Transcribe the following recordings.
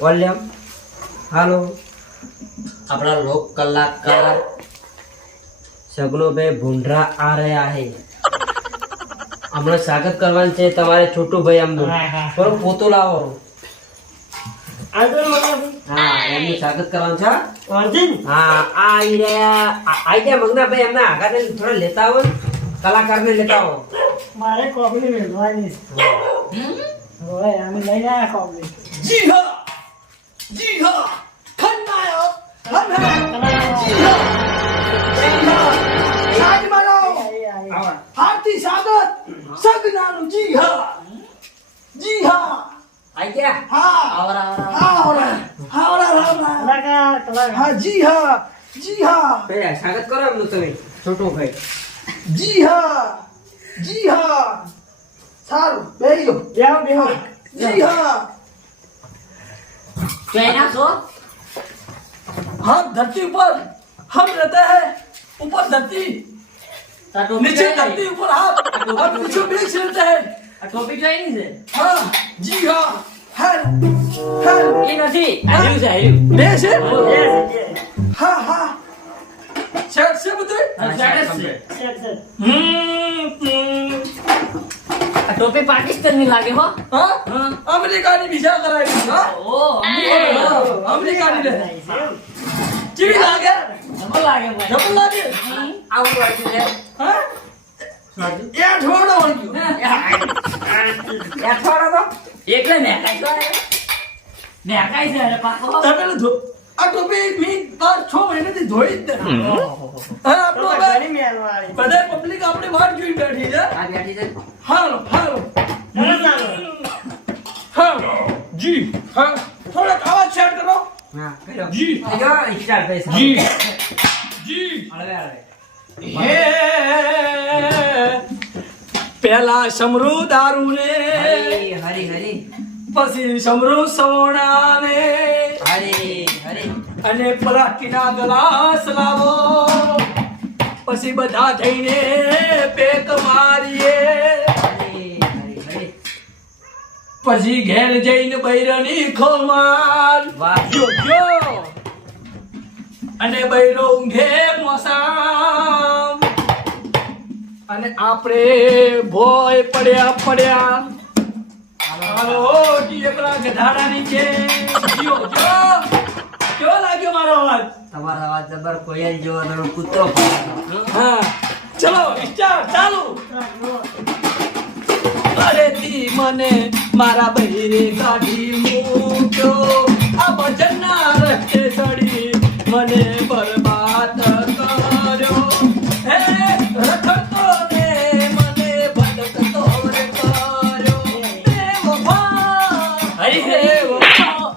Volume હાલો આપણા લોક કલાકાર સગનોભાઈ ભુંડરા આ રહ્યા છે હમણાં સ્વાગત કરવાનું છે તમારે છોટું ભાઈ આમ થોડો પોતો લાવો હા એમનું સ્વાગત કરવાનું છે હા આઈ ગયા મંગનાભાઈ એમના આગળ થોડા લેતા આવો કલાકારને લેતા આવો મારે કોબલી મેળવાની હોય અમે લઈ આવ્યા કોબલી જી હા ખન્નાયો હમ હે જી હા સાજ મારો હાર્દિક સ્વાગત સગનાનું જી હા આઈ ગયા હા આવરા કલાકાર હા જી હા ભાઈ સ્વાગત કરો એમનું તમે છોટું ભાઈ જી હા સારું બેહી બેહો જી હા ચાઇના છો हम धरती ऊपर हम रहते हैं ऊपर धरती नीचे धरती ऊपर हम और पीछे वृक्ष रहते हैं ટોપિક ચાઇની છે हाँ जी हाँ है એ નથી હાર્યું છે હાર્યું देश है યસ हाँ शेर से बताए આ ટોપી પાકિસ્તાનની લાગે હો हाँ अमेरिका ने वीजा कराई हाँ ઓ अमेरिका ने चीड़ी लागे ડબલ લાગે ભાઈ डबल लागे આવું વાંચ્યું છે हाँ ये छोड़ो और क्यों એઠવાડો તો એકલે મેકાઈ છો મેકાઈ છે અરે પાકો તમે આ ટોપી મી 5-6 મહિનાથી ધોઈ જ નથી હા આપણો હવે ઘણી મેળવાની બધા પબ્લિક આપણે બહાર જોઈ બેઠી છે આ બેઠી છે હાલો જી હા થોડા આવાજ સેટ કરો હા કર્યો જી જો સ્ટાર્ટ ભાઈ જી જી હળવે હળવે હે પેલા સમૃ દારૂ ને હરી હરી હરી પછી સમૃ સોના ને હરી હરી અને પ્લાસ્ટિકના ગ્લાસ લાવો પછી બધા થઈને પેક મારીએ હરી હરી હરી પછી ઘેર જઈને બૈરાની ખોમાલ વાહ. જો અને બૈરો ઊંઘે મોસામ અને આપણે ભોય પડ્યા હાલો ટીકડા ગધાડા નીચે જો કેવો લાગ્યો મારો અવાજ તમારો અવાજ જબર કોયલ જેવો અને કૂતરો ભરાતો. હા ચલો સ્ટાર્ટ ચાલુ અરે તી મને મારા બૈરે કાઢી મૂક્યો આ ભજનના રસ્તે ચડી મને બરબાદ કર્યો હે રખડતો ને મને ભટકતો રે કર્યો હે વફા હરી હે વફા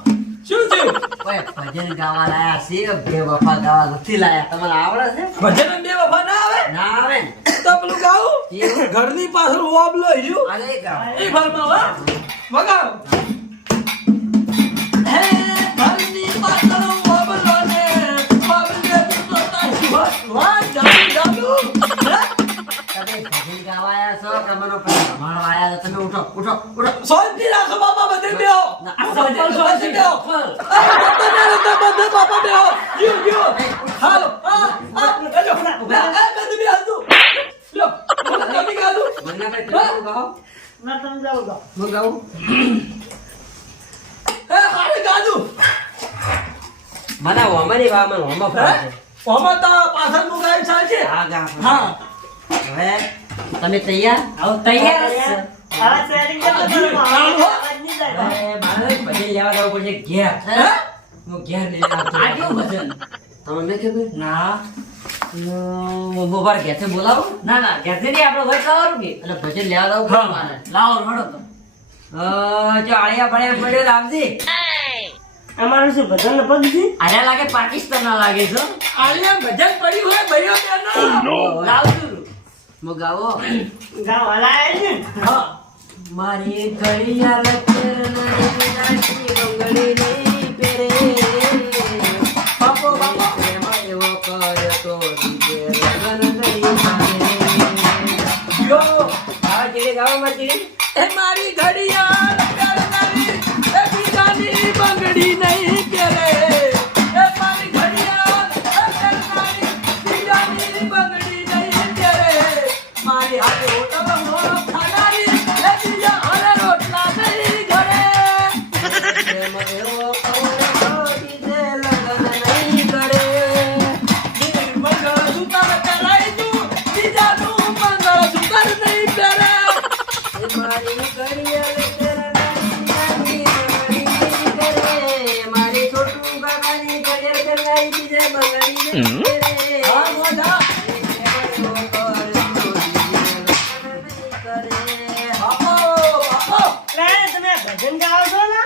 શું થયું ઓય ભજન ગાવા લાયા છે બે વફા ગાવા નથી લાયા તમારે આવડે છે ભજન બે વફા ના આવે ના આવે ને તો પેલું ગાવું એવું? ઘરની પાછળ ઓબલો રહ્યું અરે ગાવ એ ભરમાં વા વગાડો હે ઘરની પાછળ ઓબલો ને ઓબલે તો તારી વા જાદુ તમે ભજન ગાવા આયા છો તમારો પણ ભણવા આયા છો તમે ઉઠો શાંતિ રાખો બાપા બધે બેહો ના, આ ભજન શાંતિ બેહો બધે બાપા બેહો યુ હાલો આ હેલો બધે બેહો તું લો તમે ગાધું મંગનાભાઈ તમે શું ગાઓ ના તમે જાઓ તો હું ગાઉં હે હારે ગાધું મને હોમાની વા મને હોમા ફાવે છે. ઓમાં તો પાછળ નું ગાય ચાલશે હા ગા હા હવે તમે તૈયાર આવો તૈયાર જ છે. આ શેરિંગ કે તમારો આવાજ નહીં જાય હવે મારે ભજન લેવા જવું પડશે ઘેર હે હું ઘેર લઈને આવતો આ કેવું ભજન તમને ખબર ના મોબાઈલ ઘેરથી બોલાવો ના ઘેરથી નહીં આપણે વોઇસ લાવવાનું કે એટલે ભજન લેવા જવું પડે મારે લાવો રડો તો જો આળિયા બળિયા પડ્યો લાવજી અમારું શું ભજન ન પગજી આર્યા લાગે પાકિસ્તાન ના લાગે છો આલિયા ભજન પડ્યું હોય ભૈયો બેનો લાવજો મો ગાવો ગાવ હલાય છે હા મારી ઘડિયાળ નાની બંગડી નહીં પહેરે બાપો બાપો પ્રેમ એવો કર્યો તો દીજે લગન કરી મારે યો આ ચીડી ગાવા માં ચીડી એ મારી ઘડિયાળ કરનારી એ બીજાની બંગડી હા મોઢા બાપો લે, તમે ભજન ગાઓ છો ને?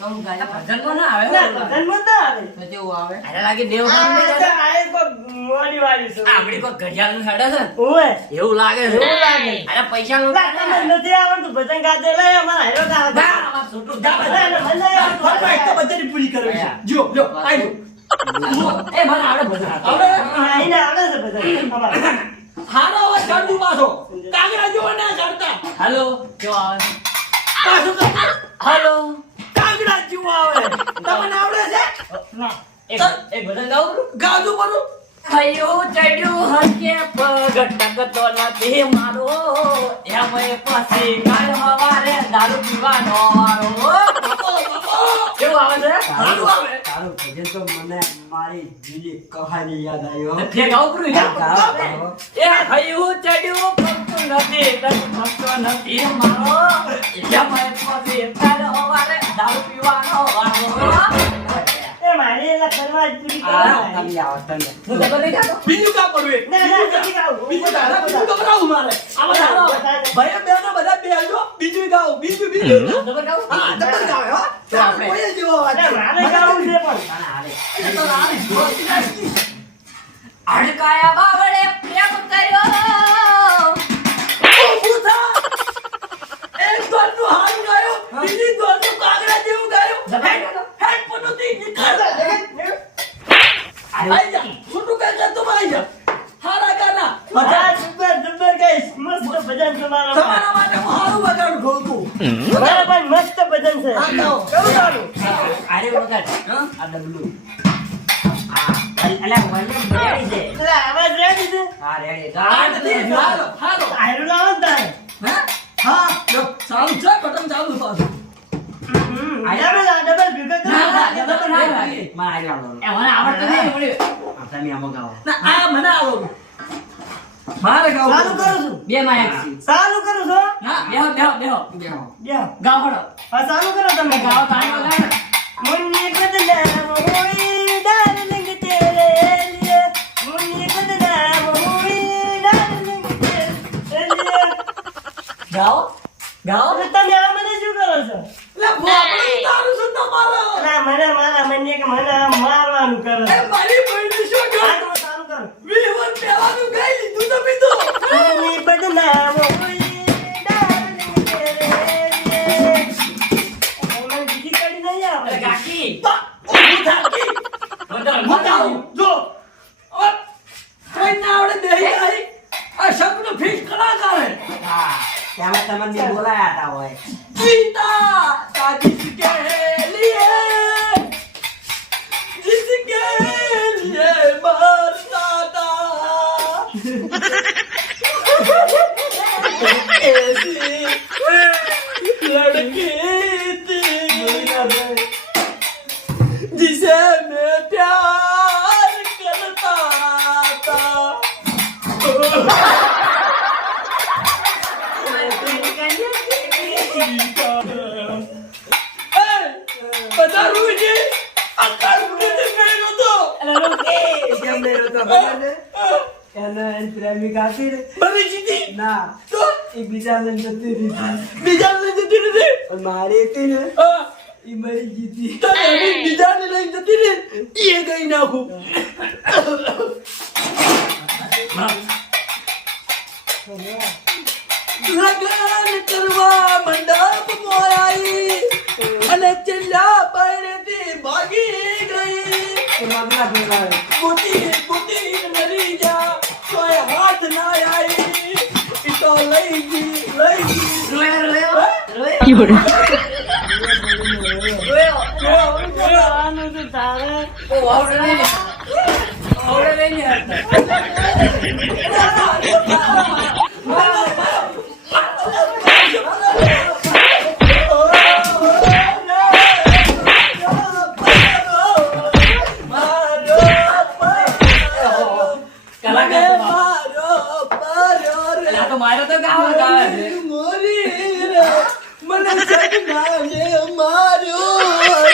ભજનમાં ના આવે ના, ભજનમાં તો આવે. તો કેવું આવે અરે લાગે દેવ આ ગામ તો આ કોક મોડી વાળી છે. આપડી કોઈ ઘડિયાળનું હેડે છે ને? ઓવે. એવું લાગે છે એવું લાગે. અરે પૈસા નું લા, તમને નથી આવડતું ભજન ગાતે લે, અમારા હેરો ગાવા દે. મને ફરમાઈશ તો બધાની પૂરી કરવી છે જો જો આઈ એ મને આવડે ભજન હવે આઈને આવે છે ભજન અમારે. હારો અવાજ કાઢું પાછો કાગડા જેવો ના કાઢતા હાલો કેવો આવે પાછો કાઢ. હાલો કાગડા જેવો આવે તમને આવડે છે ના. એક ભજન ગાવું ગાજુ બરું થયું ચડ્યું હકે પગ ટકતો નથી મારો એમય પછી કાલ હવારે દારૂ પીવાનો વારો કેવું આવે છે સારું આવે તારું ભજન તો મને મારી જૂની કહાની યાદ આવ્યો ફેર ગાવું પૂરું ગાઓ, ગાઓ. એ થયું ચડ્યું પગતું નથી ટકતો નથી મારો એમય પછી કાલ હવારે દારૂ પીવાનો વારો એ મારી એલા ફરવા જ પૂરી આ કરવા. તમે આવો તમે હું તો નહીં ગાતો બીજું કામ કરવું ના, ના, નથી ગાવું. બીજું તારા બીજું ગભરાવું મારે આમાં હારો ભાઈ બહેનો બધા બેહજો બીજું ગાઓ બીજું ખબર ગાવું હા તમે ગાઓ હો તો આપણે કોઈ જેવો અવાજ ના, મારે ગાવું છે પણ. એ તો રાણી જોતી નથી અડકાયા બાવળે પ્રેમ કર્યો ઊભું થા એક દોરનું હારું ગાયો બીજી દોરનું કાગડા જેવું ગાયો હેડ પનોતી નીકળ આઈ જા છોટું કાકા તો આઈ જા હારા ગાના હા, જબ્બર, જબ્બર ગાઈશ. મસ્ત ભજન તમારા તમારા માટે હું હારું વગાડું ઢોલકું તમારા પાસે મસ્ત ભજન છે. હા ગાઓ કેવું ગાવું? આરે વખત હા આ ડબલું અલ્યા વોલ્યુમ રેડી છે એટલે આવાજ રેડી છે? હા રેડી આ નથી હારો હારો આયરું લાવો ને તારે. હા હા જો ચાલુ છે બટન ચાલુ પાછું ડબલ ભેગો કરો. ના, ના, ડબલ ના લાગે. માં આવી આવો એ મને આવડતું નહીં મળ્યું આ તમે આમાં ગાઓ ના આ મને આવડું મારે ગાવું ચાલુ કરું છું. બે માં એક છે ચાલુ કરું છું. ના બેહો બેહો બેહો બેહો બેહો. ગાઓ હળો હા, ચાલુ કરો તમે. ગાઓ તાણી વગાડ मुन्नी बदनाम हुई डार्लिंग तेरे लिए मुन्नी बदनाम हुई डार्लिंग तेरे लिए ગાઓ ગાઓ હવે તમે આ મને શું કરો છો? લે ભોપડી તારું શું તમારો ના, મને મારા મને કે મને મારવાનું કરો એ મારી બહેની શું આ ગયો તો ચાલુ કરો. વિવન પેવાનું ગાઈ લીધું તો બીજું मुन्नी बदनाम हुई डार्लिंग तेरे लिए મને બીજી કડી નહીં અરે આવે. કાકી ઊભું થાકી વગાડ મતાવું જો હવે કોઈ ના આવડે દેહી આવી આ શબ્દનો ફિક્સ કલાકાર હે હા ત્યાં તમને બોલાયા હતા હોય जीता था जिसके लिए मरता था ऐसी लड़की थी जिसे मैं प्यार करता था બધા રૂજી આકાર ઉડે મેરો તો કેમ મેરો તો ખબર છે એને એની પ્રેમિકા હતી ને બરી જીતી ના તો એ બીજા લઈને જતી રહી બીજા ને જતી નથી અને મારી હતી ને હા એ મરી ગઈ હતી તો એની બીજા ને લઈ જતી ને એ ગઈ નાખું લગન કરવા મંડપ મોરાઈ અને ચિલ્લા પડતી ભાગી ગઈ એ મગના ભેગા બુટી બુટી મરી જા કોઈ હાથ ના આવી ઈ તો લઈ ગઈ રોયો રોયો રોયો આનું તો તારે ઓ આવડે નહીં આવડે નહીં મારો તો ગાવા ગાવે છે મોરી રે મને સગના ને માર્યો